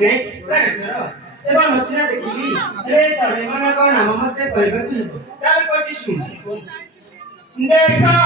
गे सेवा मसिना देखिली रे चढ़े मना को नाम मते कहबे चाल कोची सुन देखा